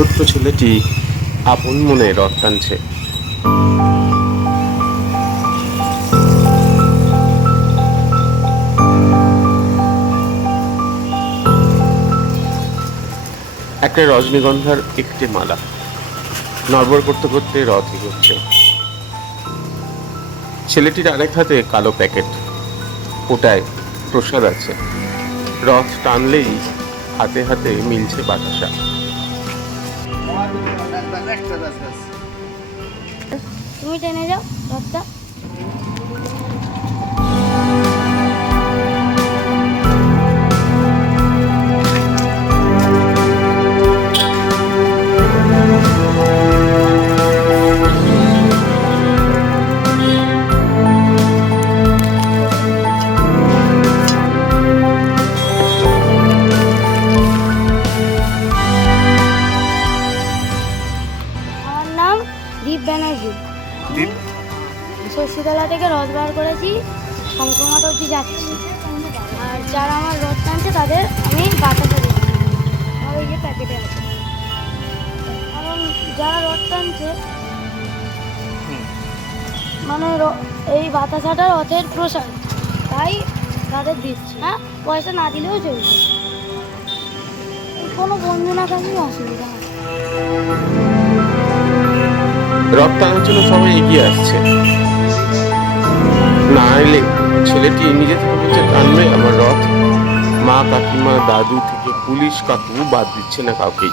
ছোট্ট ছেলেটি আপন মনে রথ টানছে। একটা রজনীগন্ধার একটি মালা। নড়বড় করতে করতে রথ এগোচ্ছে। ছেলেটির আরেক হাতে কালো প্যাকেট। ওটায় প্রসাদ আছে। রথ টানলেই হাতে হাতে মিলছে বাতাসা। তুমি টেনে যাও রথটা। দীপ? ব্যানার্জি দীপ? থেকে রথ বার করেছি শঙ্করমাতা অব্দি যাচ্ছি। আর যারা আমার রথ টানছে তাদের আমি বাতাসা দিচ্ছি আমার ওই যে প্যাকেটে আছে। কারণ যারা রথ টানছে মানে এই বাতাসাটা রথের প্রসাদ তাই তাদের দিচ্ছি। হ্যাঁ পয়সা না দিলেও চলবে। কোনো বন্ধু না থাকলে অসুবিধা হয়। রথ টানার জন্য সবাই এগিয়ে আসছে। না এলে ছেলেটি নিজে থেকে বলছে টানবে আমার রথ? মা কাকিমা, দাদু থেকে পুলিশ, কাকু বাদ দিচ্ছে না কাউকেই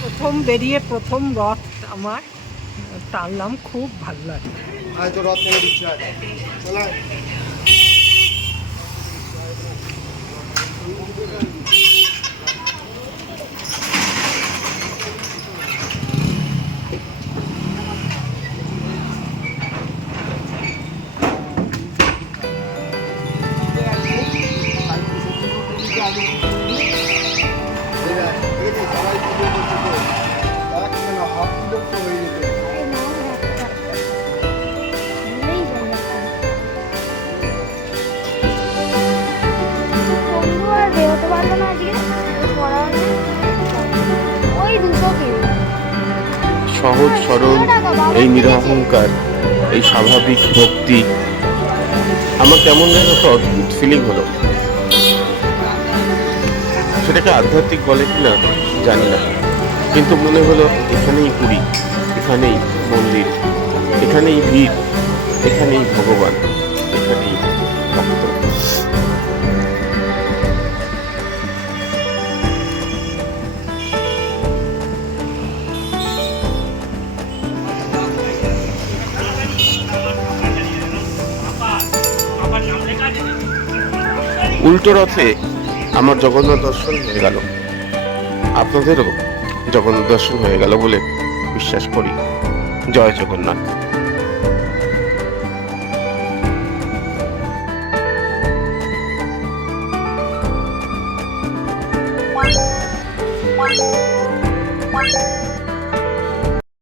প্রথম বেরিয়ে প্রথম রথ আমার। টানলাম খুব ভালো লাগে হয়তো রথ সহজ, সরল এই নিরহংকার, এই স্বাভাবিক ভক্তি। আমার কেমন যেন একটা অদ্ভুত ফিলিং হলো। সেটাকে আধ্যাত্মিক বলে কিনা জানি না। কিন্তু মনে হলো, এখানেই পুরী, এখানেই মন্দির, এখানেই ভিড়, এখানেই ভগবান, এখানেই উল্টো রথে আমার জগন্নাথ দর্শন হয়ে গেল। আপনাদেরও জগন্নাথ দর্শন হয়ে গেল বলে বিশ্বাস করি। জয় জগন্নাথ।